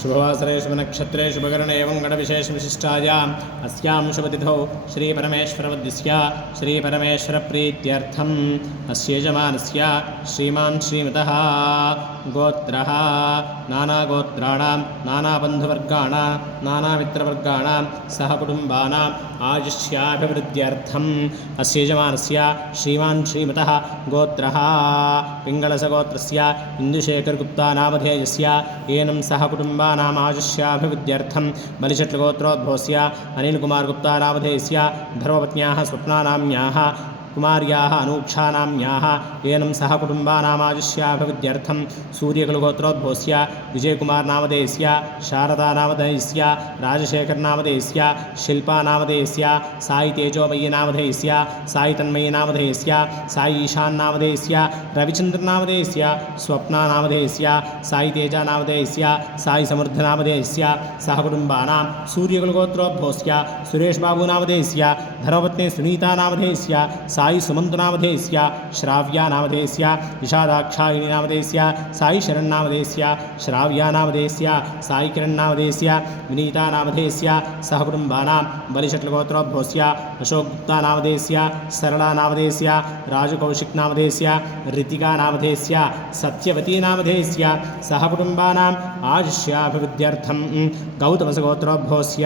शुभवासरे शुभनक्षत्रे शुभकरणे एवं गणविशेषविशिष्टायाम् अस्यां शुभतिथौ श्रीपरमेश्वरवद्यस्य श्रीपरमेश्वरप्रीत्यर्थम् अस्य यजमानस्य श्रीमान् श्रीमतः गोत्रः नानागोत्राणां नानाबन्धुवर्गाणां नानामित्रवर्गाणां सहकुटुम्बानाम् आयुष्याभिवृद्ध्यर्थम् अस्य यजमानस्य श्रीमान् श्रीमतः गोत्रः पिङ्गळसगोत्रस्य इन्दुशेखरगुप्ता नामधेयस्य एनं सहकुटुम्बानाम् आयुष्याभिवृद्ध्यर्थं बलिशट्लगोत्रोद्भवस्य अनिलकुमारगुप्ता नामधेयस्य धर्मपत्न्याः स्वप्नानाम्याः कुमार्याः अनूक्षानाम्याः एनं सहकुटुम्बानामायुष्याभिवृद्ध्यर्थं सूर्यकुलगोत्रोद्भवस्य विजयकुमारनामधेयस्य शारदानामधेयस्य राजशेखरनामधेयस्य शिल्पानामधेयस्य साईतेजोमयीनामधेयस्य साईतन्मयीनामधेयस्य साई ईशान्नामधेयस्य रविचन्द्रनामधेयस्य स्वप्नानामधेयस्य साईतेजानामधेयस्य साईसमृद्धनामधेयस्य सहकुटुम्बानां सूर्यकुलगोत्रोद्भवस्य सुरेशबाबुनामधेयस्य धर्मपत्नी सुनीतानामधेयस्य साई सुमन्तनामधेयस्य श्राव्यानामधेयस्य विषादाक्षायिनीनामधेयस्य साई शरणनामधेयस्य श्राव्यानामधेयस्य साई किरणनामधेयस्य विनीतानामधेयस्य सहकुटुम्बानां बलिशट्लगोत्रोद्भवस्य अशोकगुप्तानामधेयस्य सरलानामधेयस्य राजकौशिकनामधेयस्य ऋतिकानामधेयस्य सत्यवतीनामधेयस्य सहकुटुम्बानाम् आयुष्याभिवृद्ध्यर्थं गौतमसगोत्रोद्भवस्य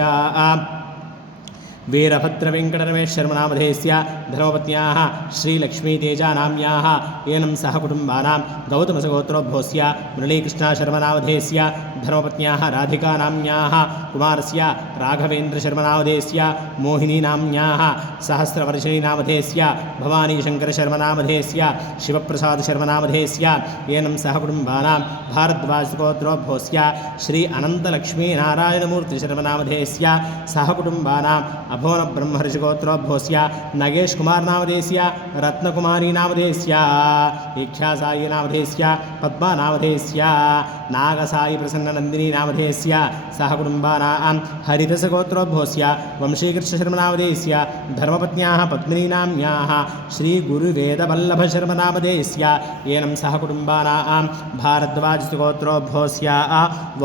वीरभद्रवेङ्कटरमेशर्मनामधेयस्य धर्मपत्न्याः श्रीलक्ष्मीतेजानाम्याः एनं सहकुटुम्बानां गौतमसगोत्रोद्भवस्य मुरलीकृष्णशर्मनामधेयस्य धर्मपत्न्याः राधिकानाम्याः कुमारस्य राघवेन्द्रशर्मनामधेयस्य मोहिनीनाम्याः सहस्रवर्षिणीनामधेयस्य भवानीशङ्करशर्मनामधेयस्य शिवप्रसादशर्मनामधेयस्य एनं सहकुटुम्बानां भारद्वाजगोत्रोद्भवस्य श्री अनन्तलक्ष्मीनारायणमूर्तिशर्मनामधेयस्य सहकुटुम्बानां अभोनब्रह्मर्षिगोत्रोद्भवस्य नगेश कुमारनामधेयस्य रत्नकुमारीनामधेयस्य इख्यासायीनामधेयस्य पद्मानामधेयस्य नागसाई प्रसन्ननन्दिनीनामधेयस्य सहकुटुम्बानां हरिदसगोत्रोद्भवस्य वंशीकृष्णशर्मनामधेयस्य धर्मपत्न्याः पद्मिनीनाम्याः श्रीगुरुवेदवल्लभशर्मनामधेयस्य एनं सहकुटुम्बानां भारद्वाजगोत्रोद्भवस्य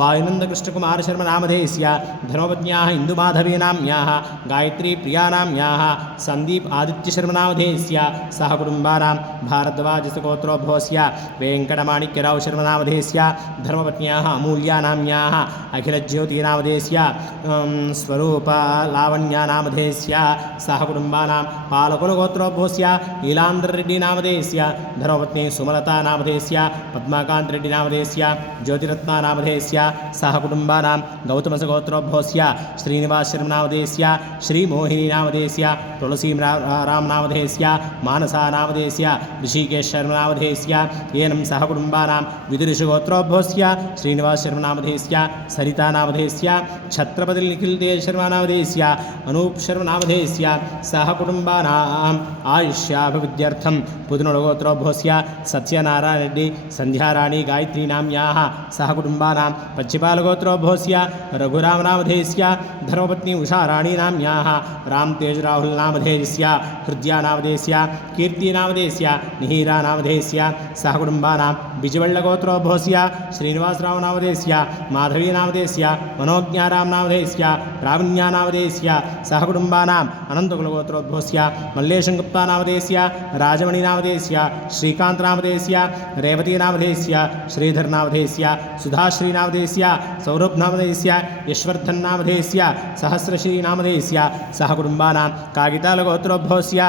वायुनन्दकृष्णकुमारशर्मनामधेयस्य धर्मपत्न्याः इन्दुमाधवीनाम्याः गायत्री प्रियानाम्याः संदीप आदित्यशर्मनामधेयस्य सहकुटुम्बानां भारद्वाजगोत्रोद्भवस्य वेङ्कटमाणिक्यराव शर्मनामधेयस्य धर्मपत्न्याः अमूल्यानाम्याः अखिलज्योतिनामधेयस्य स्वरूपलावण्यानामधेयस्य सहकुटुम्बानां पालकुलगोत्रोद्भवस्य ईलान्द्ररेड्डिनामधेयस्य धर्मपत्नी सुमलतानामधेयस्य पद्माकान्तरेड्डिनामधेयस्य ज्योतिरत्नानामधेयस्य सहकुटुम्बानां गौतमसगोत्रोद्भवस्य श्रीनिवासशर्मनामधेयस्य श्रीमोहिनीनामधेयस्य तुलसीरामनामधेयस्य मानसानामधेयस्य ऋषिकेशशर्मनामधेयस्य एनं सहकुटुम्बानां विदुषगोत्रोद्भवस्य श्रीनिवासशर्मनामधेयस्य सरितानामधेयस्य छत्रपतिनिखिलदेवशर्मनामधेयस्य अनूपशर्मनामधेयस्य सहकुटुम्बानाम् आयुष्याभिवृद्ध्यर्थं पुदुनगोत्रोद्भवस्य सत्यनारायणरेड्डी संध्याराणी गायत्रीनाम्याः सहकुटुम्बानां पच्चिपालगोत्रोद्भवस्य रघुरामनामधेयस्य धर्मपत्नी उषाराणीनाम्याः रामतेजराहुलनामधेयस्य हृद्यानामधेयस्य कीर्तिनामधेयस्य निहीरानामधेयस्य सहकुटुम्बानां बिजवल्लगोत्रोद्भवस्य श्रीनिवासरावनामधेयस्य माधवीनामधेयस्य मनोज्ञारामनामधेयस्य प्रावीण्यानामधेयस्य सहकुटुम्बानाम् अनन्तकुलगोत्रोद्भवस्य मल्लेशङ्गुप्तानामधेयस्य राजमणिनामधेयस्य श्रीकान्तनामधेयस्य रेवतीनामधेयस्य श्रीधरनामधेयस्य सुधाश्रीनामधेयस्य सौरभनामधेयस्य यशवर्धननामधेयस्य सहस्रश्रीनामधेयस्य सहकुटुम्बानां कागितालगोत्रोद्भवस्य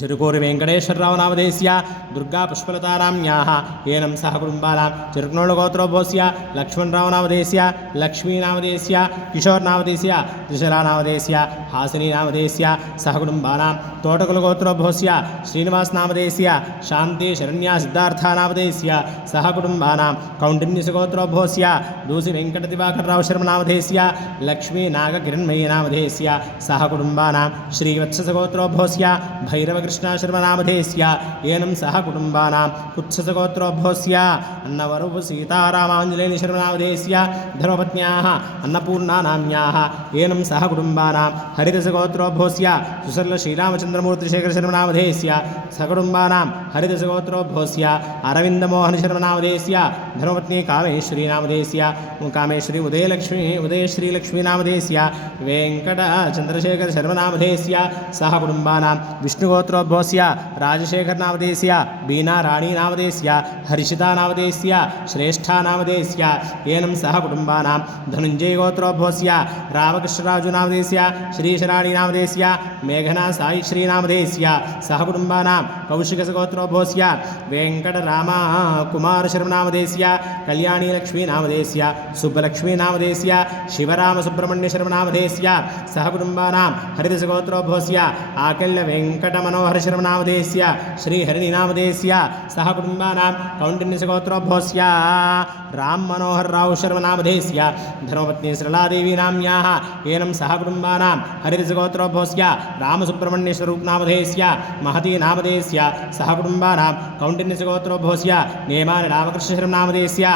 चिरुकूरुवेङ्कटेश्वररावनामधेयस्य दुर्गापुष्पलतानाम्याः एनं सहकुटुम्बानां चिरुक्नोळगोत्रोद्भवस्य लक्ष्मणरावनामधेयस्य लक्ष्मीनामधेयस्य किशोरनामधेयस्य त्रिशलानामधेयस्य हासिनीनामधेयस्य सहकुटुम्बानां तोटकुलगोत्रोद्भवस्य श्रीनिवासनामधेयस्य शान्तिशरण्या सिद्धार्थानामधेयस्य सहकुटुम्बानां कौण्डिन्यसगोत्रोद्भवस्य दूसिवेङ्कटदिवाकररावशर्मनामधेयस्य लक्ष्मीनागकिरण्मयीनामधेयस्य सहकुटुम्बानां श्रीवत्ससगोत्रोद्भवस्य भैरव अभिनवकृष्णशर्मनामधेयस्य येनं सह कुटुम्बानां कुत्सगोत्रोद्भवस्य अन्नवरु सीतारामाञ्जलेयशर्मनामधेयस्य धर्मपत्न्याः अन्नपूर्णानाम्याः येनं सह कुटुम्बानां हरिदशगोत्रोद्भवस्य सुसरलश्रीरामचन्द्रमूर्तिशेखरशर्मनामधेयस्य सकुटुम्बानां हरिदशगोत्रोद्भवस्य अरविन्दमोहनशर्मनामधेयस्य धर्मपत्नी कामेश्वरीनामधेयस्य कामेश्वरी उदयश्रीलक्ष्मीनामधेयस्य वेङ्कटचन्द्रशेखरशर्मनामधेयस्य सह कुटुम्बानां विष्णुगोत्रोद्भवस्य राजशेखरनामधेयस्य बीनाराणीनामधेयस्य हर्षितानामधेयस्य श्रेष्ठानामधेयस्य येनं सह कुटुम्बानां धनुञ्जयगोत्रोद्भवस्य रामकृष्णराजुनामधेयस्य श्रीशराणीनामधेयस्य मेघना साईश्रीनामधेयस्य सह कुटुम्बानां कौशिकगोत्रोद्भवस्य वेङ्कटरामकुमारशर्मनामधेयस्य कल्याणीलक्ष्मीनामधेयस्य सुब्बलक्ष्मीनामधेयस्य शिवरामसुब्रह्मण्यशर्मनामधेयस्य सह कुटुम्बानां हरिदशगोत्रोद्भवस्य आकल्यवेङ्कटमनोहरशर्मनामधेयस्य श्रीहरिणीनामधेयस्य सह कुटुम्बानां कौण्डिन्यशगोत्रोद्भवस्य राममनोहररावशर्मनामधेयस्य धर्मपत्नी सरलादेवीनाम्याः येनं सह कुटुम्बानां हरिदशगोत्रोद्भवस्य रामसुब्रह्मण्यस्वरूपनामधेयस्य महतीनामधेयस्य सह कुटुम्बानां कौण्डिन्यशगोत्रोद्भवस्य नेमानिरामकृष्णशर्मनामधेयस्य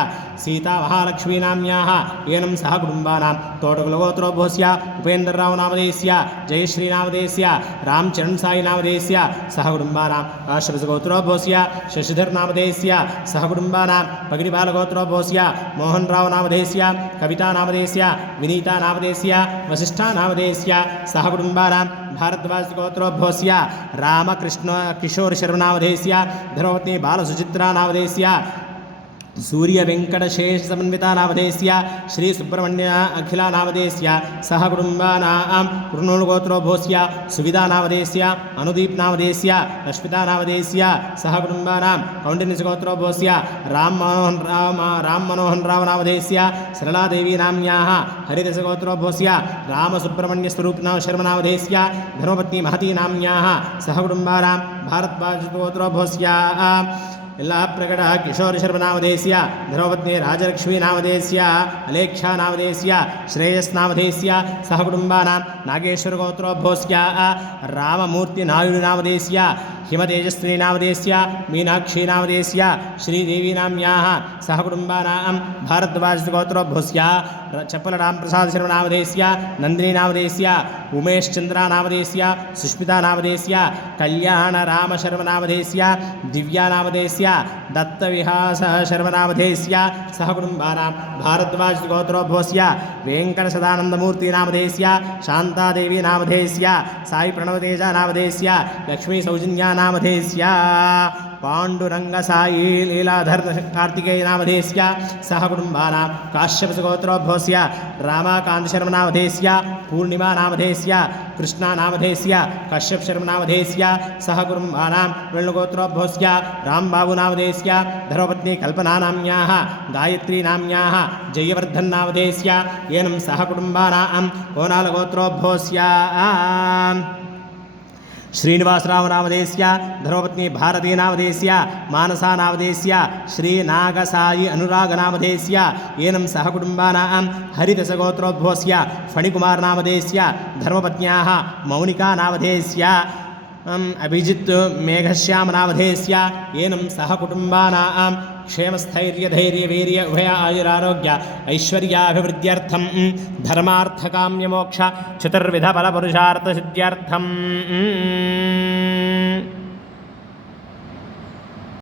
सीतामहालक्ष्मीनाम्याः येनं सह कुटुम्बानां तोटकुलगोत्रोद्भवस्य उपेन्द्ररावनामधेयस्य जयश्रीनामधेयस्य रामचरणसाईनामधेयस्य सह कुटुम्बानां काश्यपगोत्रोद्भवस्य शशिधरनामधेयस्य सह कुटुम्बानां पगिडिबालगोत्रोद्भवस्य मोहनरावनामधेयस्य कवितानामधेयस्य विनीतानामधेयस्य वसिष्ठानामधेयस्य सह कुटुम्बानां भारद्वाजगोत्रोद्भवस्य रामकृष्णकिशोरशर्मनामधेयस्य धर्मपत्नी बालसुचित्रानामधेयस्य सूर्यवेङ्कटशेषसमन्वितानामधेयस्य श्रीसुब्रह्मण्य अखिलानामधेयस्य सह कुटुम्बानां कुर्नूलगोत्रोद्भवस्य सुविधानामधेयस्य अनुदीपनामधेयस्य रश्मितानामधेयस्य सह कुटुम्बानां कौण्डिन्यशगोत्रोद्भवस्य राममनोहररावनामधेयस्य सरलादेवीनाम्याः हरिदशगोत्रोद्भवस्य रामसुब्रह्मण्यस्वरूपशर्मनामधेयस्य धर्मपत्नी महतीनाम्याः सह कुटुम्बानां भारद्वाजगोत्रोद्भवस्य यल्लाप्रगड किशोरशर्मनामधेयस्य धर्मपत्नी राजलक्ष्मीनामधेयस्य अलेख्यानामधेयस्य श्रेयस्नामधेयस्य सह कुटुम्बानां नागेश्वरगोत्रोद्भवस्य राममूर्तिनायुडुनामधेयस्य हिमतेजस्विनीनामधेयस्य मीनाक्षीनामधेयस्य श्रीदेवीनाम्याः सह कुटुम्बानां भारद्वाजगोत्रोद्भवस्य चप्पलरामप्रसादशर्मनामधेयस्य नन्दिनीनामधेयस्य उमेशचन्द्रानामधेयस्य सुष्मितानामधेयस्य कल्याणरामशर्मनामधेयस्य दिव्यानामधेयस्य दत्तविहासशर्मनामधेयस्य सह कुटुम्बानां भारद्वाजगोत्रोद्भवस्य वेङ्कटसदानन्दमूर्तिनामधेयस्य शान्तादेवीनामधेयस्य साईप्रणवतेजानामधेयस्य लक्ष्मीसौजन्यानामधेयस्य पाण्डुरङ्गसाई लीलाधर कार्तिकेयनामधेयस्य सह कुटुम्बानां काश्यपगोत्रोद्भवस्य रामाकान्तशर्मनामधेयस्य पूर्णिमानामधेयस्य कृष्णानामधेयस्य कश्यपशर्मनामधेयस्य सह कुटुम्बानां वेणुगोत्रोद्भवस्य रामबाबुनामधेयस्य धर्मपत्नी कल्पनानाम्याः गायत्रीनाम्याः जयवर्धननामधेयस्य येनं सह कुटुम्बानां कोनालगोत्रोद्भवस्य श्रीनिवासरावनामधेयस्य धर्मपत्नी भारतीनामधेयस्य मानसानामधेयस्य श्रीनागसाई अनुरागनामधेयस्य येनं सह कुटुम्बानां हरिदशगोत्रोद्भवस्य फणिकुमारनामधेयस्य धर्मपत्न्याः मौनिकानामधेयस्य अभिजित् मेघश्यामनामधेयस्य येनं सह कुटुम्बानां क्षेमस्थैर्यधैर्यवीर्य उभय आयुरारोग्य ऐश्वर्याभिवृद्ध्यर्थं धर्मार्थकाम्यमोक्ष चतुर्विधफलपुरुषार्थसिद्ध्यर्थं